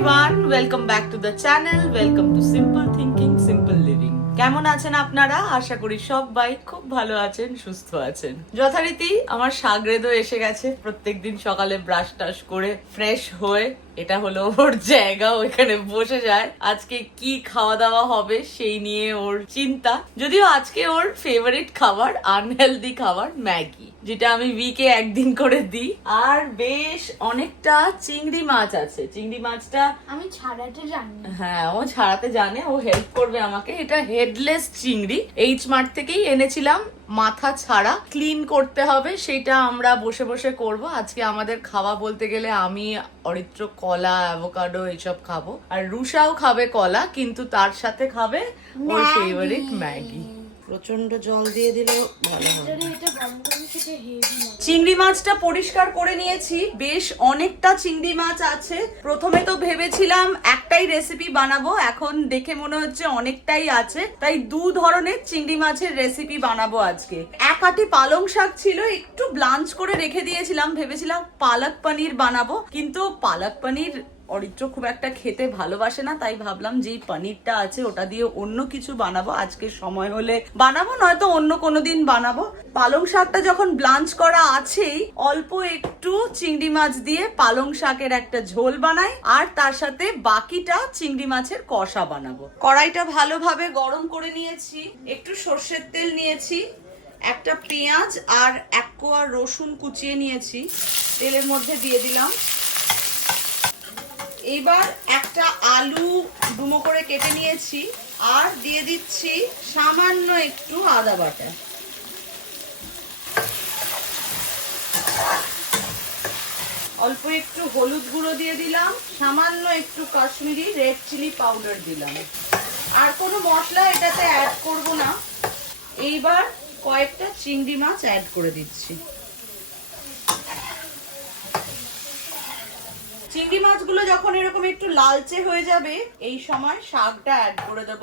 Everyone welcome back to the channel welcome to simple thinking simple living কেমন আছেন আপনারা? আশা করি সব সবাই খুব ভালো আছেন, সুস্থ আছেন। যথারীতি আমার সাগরেদও এসে গেছে প্রত্যেকদিন সকালে ব্রাশ টাশ করে ফ্রেশ হয়ে। এটা হলো ওর জায়গা ওইখানে বসে যায়। আজকে কি খাওয়া দাওয়া হবে সেই নিয়ে ওর চিন্তা। যদিও আজকে ওর ফেভারিট খাবার আনহেলদি খাবার ম্যাগি যেটা আমি উইকে একদিন করে দিই। আর বেশ অনেকটা চিংড়ি মাছ আছে। চিংড়ি মাছটা আমি ছাড়াতে জানি। হ্যাঁ ও ছাড়াতে জানে ও হেল্প করবে আমাকে। এটা হেডলেস চিংড়ি। এইচ মার্ট থেকেই এনেছিলাম। মাথা ছাড়া ক্লিন করতে হবে সেটা আমরা বসে বসে করব। আজকে আমাদের খাওয়া বলতে গেলে আমি অরিত্র কলা অ্যাভোকাডো এইসব খাব। আর রুষাও খাবে কলা কিন্তু তার সাথে খাবে ওর। Favourite Maggi. প্রচণ্ড জল দিয়ে দিলেও ভালো হবে যদি এটা গরম গরম খেতে হেভি মজা চিংড়ি মাছটা পরিষ্কার করে নিয়েছি বেশ অনেকটা চিংড়ি মাছ আছে। প্রথমে তো ভেবেছিলাম একটাই রেসিপি বানাবো এখন দেখে মনে হচ্ছে অনেকটাই আছে। তাই দু ধরনের চিংড়ি মাছের রেসিপি বানাবো আজকে। এক আটি পালং শাক ছিল একটু ব্লাঞ্চ করে রেখে দিয়েছিলাম ভেবেছিলাম পালক পনির বানাবো কিন্তু পালক পনির অরিত্র খুব একটা খেতে ভালোবাসে না, তাই ভাবলাম যেই পনিরটা আছে ওটা দিয়ে অন্য কিছু বানাবো। আজকে সময় হলে বানাবো, নয়তো অন্য কোনো দিন বানাবো। পালং শাকটা যখন ব্লাঞ্চ করা আছেই, অল্প একটু চিংড়ি মাছ দিয়ে পালং শাকের একটা ঝোল বানাই, আর তার সাথে বাকিটা চিংড়ি মাছের কষা বানাবো। কড়াইটা ভালোভাবে গরম করে নিয়েছি, একটু সর্ষের তেল নিয়েছি, একটা পেঁয়াজ আর এক কোয়া রসুন কুচিয়ে নিয়েছি, তেলের মধ্যে দিয়ে দিলাম। এবার একটা আলু ডুমো করে কেটে নিয়েছি আর দিয়ে দিচ্ছি সামান্য একটু আদা বাটা। অল্প একটু হলুদ গুঁড়ো দিয়ে দিলাম, সামান্য একটু কাশ্মীরি রেড চিলি পাউডার দিলাম। আর কোনো মশলা এটাতে অ্যাড করব না। এইবার কয়েকটা চিংড়ি মাছ অ্যাড করে দিচ্ছি। চিংড়ি মাছগুলো যখন এরকম একটু লালচে হয়ে যাবে, এই সময় শাকটা অ্যাড করে দেব।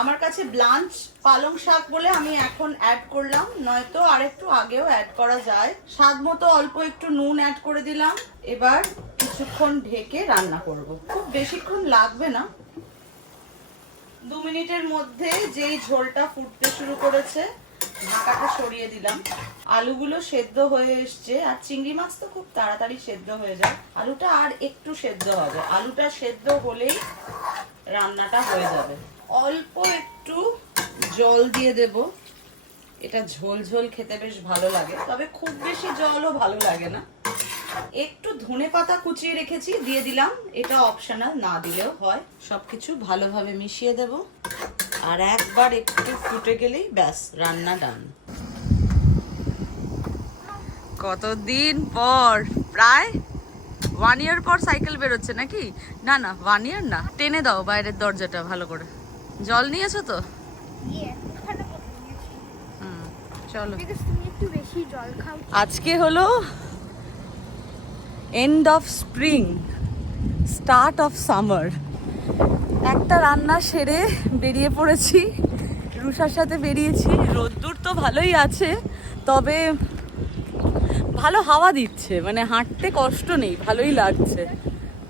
আমার কাছে ব্লাঞ্চ পালং শাক বলে আমি এখন অ্যাড করলাম, নয়তো আর একটু আগেও অ্যাড করা যায়। স্বাদ মতো অল্প একটু নুন অ্যাড করে দিলাম। এবার কিছুক্ষণ ঢেকে রান্না করব। খুব বেশিক্ষণ লাগবে না। দু মিনিটের মধ্যে যেই ঝোলটা ফুটতে শুরু করেছে ঢাকাটা সরিয়ে দিলাম। আলুগুলো সেদ্ধ হয়ে এসছে। আর চিংড়ি মাছ তো খুব তাড়াতাড়ি সেদ্ধ হয়ে যায়। আলুটা আর একটু সেদ্ধ হবে। আলুটা সেদ্ধ হলেই রান্নাটা হয়ে যাবে। অল্প একটু জল দিয়ে দেব। এটা ঝোল ঝোল খেতে বেশ ভালো লাগে। তবে খুব বেশি জলও ভালো লাগে না। একটু ধনে পাতা কুচিয়ে রেখেছি, দিয়ে দিলাম। এটা অপশনাল না দিলেও হয়। সবকিছু ভালোভাবে মিশিয়ে দেব। আর একবার একটু ফুটে গেলেই ব্যাস, রান্না ডান। কতদিন পর? প্রায় ওয়ান ইয়ার পর সাইকেল বেরোচ্ছে নাকি? না না ওয়ান ইয়ার না। টেনে দাও বাইরের দরজাটা ভালো করে। জল নিয়েছো তো? চলো। আজকে হলো end of spring start of summer একটা রান্না সেরে বেরিয়ে পড়েছি। রুষার সাথে বেরিয়েছি। রোদ্দুর তো ভালোই আছে, তবে ভালো হাওয়া দিচ্ছে মানে হাঁটতে কষ্ট নেই, ভালোই লাগছে।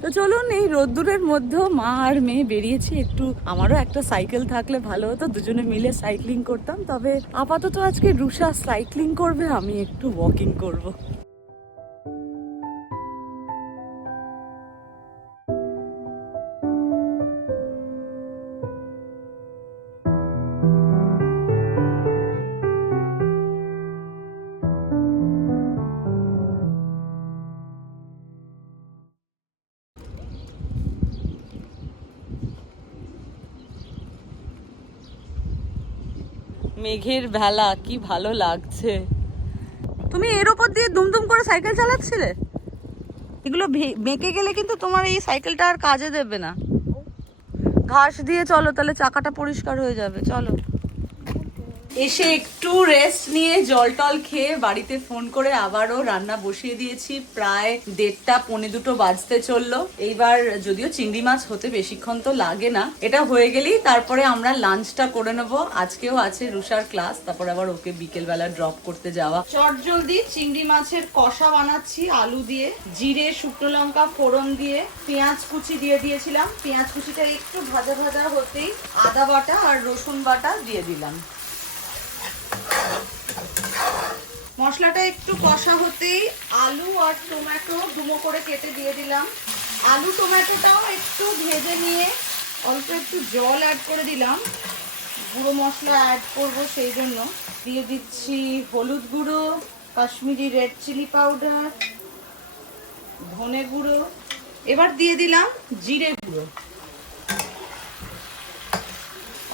তো চলুন এই রোদ্দুরের মধ্যেও মা আর মেয়ে বেরিয়েছি। একটু আমারও একটা সাইকেল থাকলে ভালো হতো, দুজনে মিলে সাইক্লিং করতাম, তবে আপাতত আজকে রুষা সাইক্লিং করবে, আমি একটু ওয়াকিং করব। মেঘের ভেলা কি ভালো লাগছে। তুমি এর ওপর দিয়ে দুমদুম করে সাইকেল চালাচ্ছিলে? এগুলো মেকে গেলে কিন্তু তোমার এই সাইকেলটা আর কাজে দেবে না। ঘাস দিয়ে চলো, তাহলে চাকাটা পরিষ্কার হয়ে যাবে, চলো। এসে একটু রেস্ট নিয়ে জল টল খেয়ে বাড়িতে ফোন করে আবারও রান্না বসিয়ে দিয়েছি। প্রায় দেড়টা, পৌনে দুটো বাজতে চলল। এইবার যদিও চিংড়ি মাছ হতে বেশিক্ষণ তো লাগে না, এটা হয়ে গেলেই তারপরে আমরা লাঞ্চটা করে নেব। আজকেও আছে রুষার ক্লাস তারপর আবার ওকে বিকেলবেলা ড্রপ করতে যাওয়া। চট জলদি চিংড়ি মাছের কষা বানাচ্ছি, আলু দিয়ে, জিরে, শুকনো লঙ্কা, ফোড়ন দিয়ে, পেঁয়াজ কুচি দিয়ে দিয়েছিলাম। পেঁয়াজ কুচিটা একটু ভাজা ভাজা হতেই আদা বাটা আর রসুন বাটা দিয়ে দিলাম। মশলাটা একটু কষা হতেই আলু আর টমেটো ডুমো করে কেটে দিয়ে দিলাম। আলু টমেটোটাও একটু ভেজে নিয়ে অল্প একটু জল অ্যাড করে দিলাম। গুঁড়ো মশলা অ্যাড করব সেই জন্য। দিয়ে দিচ্ছি হলুদ গুঁড়ো, কাশ্মীরি রেড চিলি পাউডার ধনে গুঁড়ো। এবার দিয়ে দিলাম জিরে গুঁড়ো।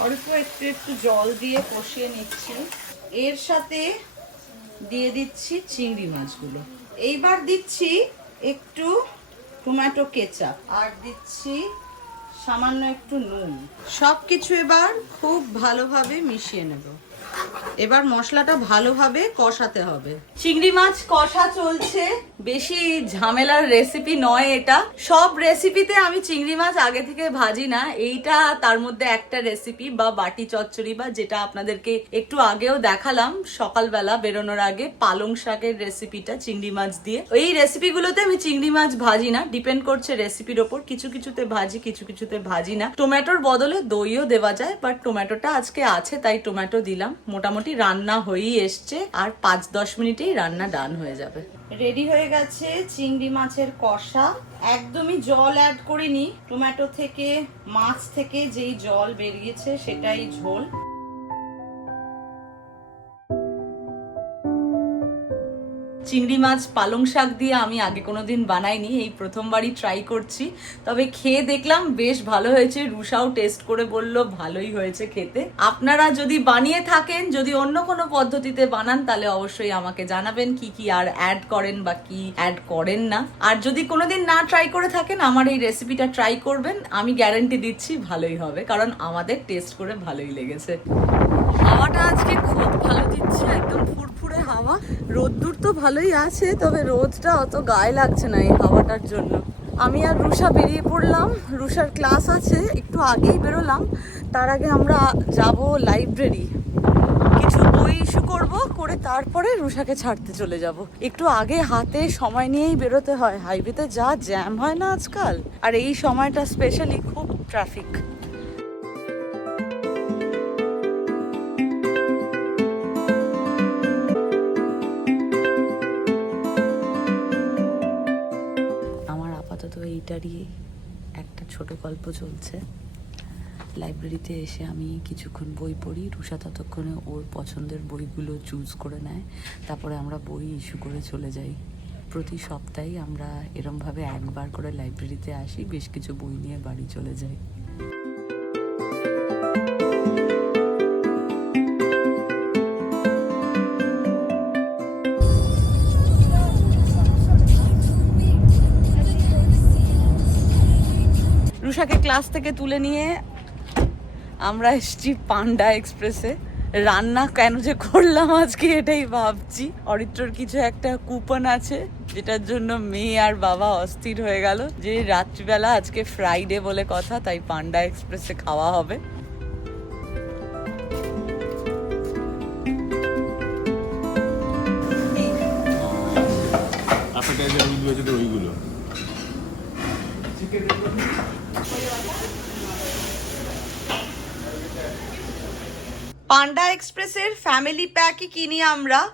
অল্প একটু একটু জল দিয়ে কষিয়ে নিচ্ছি। এর সাথে দিয়ে দিচ্ছি চিংড়ি মাছগুলো। এইবার দিচ্ছি একটু টমেটো কেচাপ আর দিচ্ছি সামান্য একটু নুন। সব কিছু এবার খুব ভালোভাবে মিশিয়ে নেব। এবার মশলাটা ভালোভাবে কষাতে হবে। চিংড়ি মাছ কষা চলছে। বেশি ঝামেলার রেসিপি নয় এটা। সব রেসিপিতে আমি চিংড়ি মাছ আগে থেকে ভাজি না। এইটা তার মধ্যে একটা রেসিপি বা বাটি চচ্চড়ি বা যেটা আপনাদেরকে একটু আগেও দেখালাম। সকালবেলা বেরোনোর আগে পালং শাকের রেসিপিটা চিংড়ি মাছ দিয়ে। এই রেসিপিগুলোতে আমি চিংড়ি মাছ ভাজি না। ডিপেন্ড করছে রেসিপির ওপর। কিছু কিছুতে ভাজি, কিছু কিছুতে ভাজি না। টমেটোর বদলে দইও দেওয়া যায় বাট টমেটোটা আজকে আছে, তাই টমেটো দিলাম। মোটামুটি রান্না হয়েই এসছে, আর পাঁচ দশ মিনিটেই রান্না ডান হয়ে যাবে। রেডি হয়ে গেছে চিংড়ি মাছের কষা। একদমই জল অ্যাড করিনি। টমেটো থেকে, মাছ থেকে যেই জল বেরিয়েছে সেটাই ঝোল। চিংড়ি মাছ, পালং শাক দিয়ে আমি আগে কোনোদিন বানাইনি, এই প্রথমবারই ট্রাই করছি। তবে খেয়ে দেখলাম বেশ ভালো হয়েছে রুষাও টেস্ট করে বলল ভালোই হয়েছে খেতে। আপনারা যদি বানিয়ে থাকেন, যদি অন্য কোনো পদ্ধতিতে বানান, তাহলে অবশ্যই আমাকে জানাবেন কি কি আর অ্যাড করেন বা কি অ্যাড করেন না। আর যদি কোনোদিন না ট্রাই করে থাকেন, আমার এই রেসিপিটা ট্রাই করবেন, আমি গ্যারান্টি দিচ্ছি ভালোই হবে, কারণ আমাদের টেস্ট করে ভালোই লেগেছে। হাওয়াটা আজকে খুব ভালো দিচ্ছে, একদম হাওয়া। রোদ্দুর তো ভালোই আছে, তবে রোদটা অত গায়ে লাগছে না এই হাওয়াটার জন্য। আমি আর রুষা বেরিয়ে পড়লাম। রুষার ক্লাস আছে, একটু আগেই বেরোলাম। তার আগে আমরা যাব লাইব্রেরি। কিছু বই ইস্যু করব, করে তারপরে রুষাকে ছাড়তে চলে যাব। একটু আগে হাতে সময় নিয়েই বেরোতে হয়। হাইওয়েতে যা জ্যাম হয় না আজকাল। আর এই সময়টা স্পেশালি খুব ট্রাফিক গল্প চলছে। লাইব্রেরিতে এসে আমি কিছুক্ষণ বই পড়ি। রুষা ততক্ষণে ওর পছন্দের বইগুলো চুজ করে নেয়। তারপরে আমরা বই ইস্যু করে চলে যাই। প্রতি সপ্তাহে আমরা এরমভাবে একবার করে লাইব্রেরিতে আসি। বেশ কিছু বই নিয়ে বাড়ি চলে যাই। রুষাকে ক্লাস থেকে তুলে নিয়ে আমরা এসছি পান্ডা এক্সপ্রেসে রান্না কেন যে করলাম আজকে এটাই ভাবছি। অরিত্রর কিছু একটা কুপন আছে যেটার জন্য মেয়ে আর বাবা অস্থির হয়ে গেল। যে রাত্রিবেলা আজকে ফ্রাইডে বলে কথা তাই পান্ডা এক্সপ্রেসে খাওয়া হবে। ওইগুলো আছে তো ওইগুলো পান্ডা এক্সপ্রেসের ফ্যামিলি প্যাকই কিনি আমরা।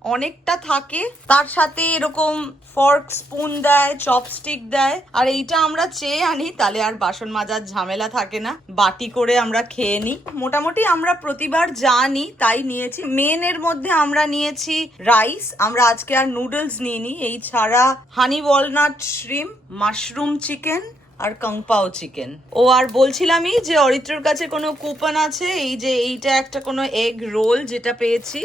অনেকটা থাকে। তার সাথে এরকম ফর্ক স্পুন দেয়, চপস্টিক দেয়। আর এইটা আমরা চেয়ে আনি, তাহলে আর বাসন মাজার ঝামেলা থাকে না। বাটি করে আমরা খেয়ে নিই। মোটামুটি আমরা প্রতিবার যা নিই, তাই নিয়েছি। মেনের মধ্যে আমরা নিয়েছি রাইস। আমরা আজকে আর নুডলস নিইনি। এই ছাড়া honey walnut shrimp mushroom chicken আর কংপাও চিকেন ও আর বলছিলামই যে অরিত্রর কাছে কোনো কুপন আছে, এই যে এইটা একটা কোনো এগ রোল যেটা পেয়েছি।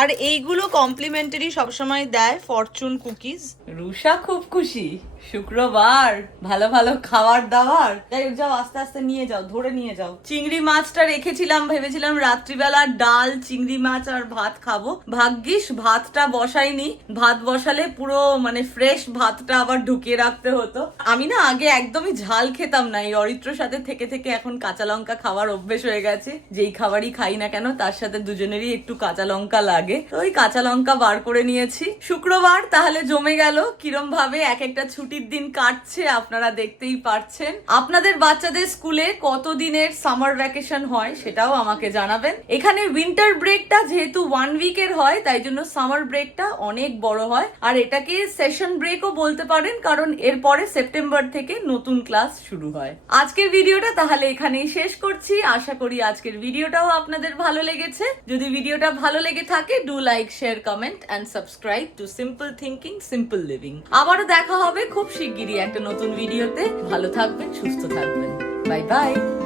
আর এইগুলো কমপ্লিমেন্টারি সবসময় দেয় ফরচুন কুকিজ রুষা খুব খুশি। শুক্রবার। ভালো ভালো খাবার দাবার। যাই হোক, যাও, আস্তে আস্তে নিয়ে যাও, ধরে নিয়ে যাও। চিংড়ি মাছটা রেখেছিলাম, ভেবেছিলাম রাত্রিবেলা ডাল, চিংড়ি মাছ আর ভাত খাব। ভাগ্যিস, ভাতটা বসাইনি। ভাত বসালে পুরো মানে ফ্রেশ ভাতটা আবার ঢুকিয়ে রাখতে হতো। আমি না আগে একদমই ঝাল খেতাম না। এই অরিত্র সাথে থেকে থেকে এখন কাঁচা লঙ্কা খাওয়ার অভ্যেস হয়ে গেছে। যেই খাবারই খাই না কেন, তার সাথে দুজনেরই একটু কাঁচা লঙ্কা লাগে। তো ওই কাঁচা লঙ্কা বার করে নিয়েছি। শুক্রবার তাহলে জমে গেল। কিরম ভাবে এক একটা ছুটির দিন কাটছে, আপনারা দেখতেই পারছেন। আপনাদের বাচ্চাদের স্কুলে কত দিনের সামার ভ্যাকেশন হয় সেটাও আমাকে জানাবেন। এখানে উইন্টার ব্রেকটা যেহেতু ওয়ান উইকের হয়, তাই জন্য সামার ব্রেকটা অনেক বড় হয়। আর এটাকে সেশন ব্রেকও বলতে পারেন, কারণ এরপরে সেপ্টেম্বর থেকে নতুন ক্লাস শুরু হয়। আজকের ভিডিওটা তাহলে এখানেই শেষ করছি। আশা করি আজকের ভিডিওটাও আপনাদের ভালো লেগেছে। যদি ভিডিওটা ভালো লেগে থাকে do like share comment and subscribe to simple thinking simple living আবারও দেখা হবে খুব শিগগিরই একটা নতুন ভিডিওতে। ভালো থাকবেন সুস্থ থাকবেন। Bye bye.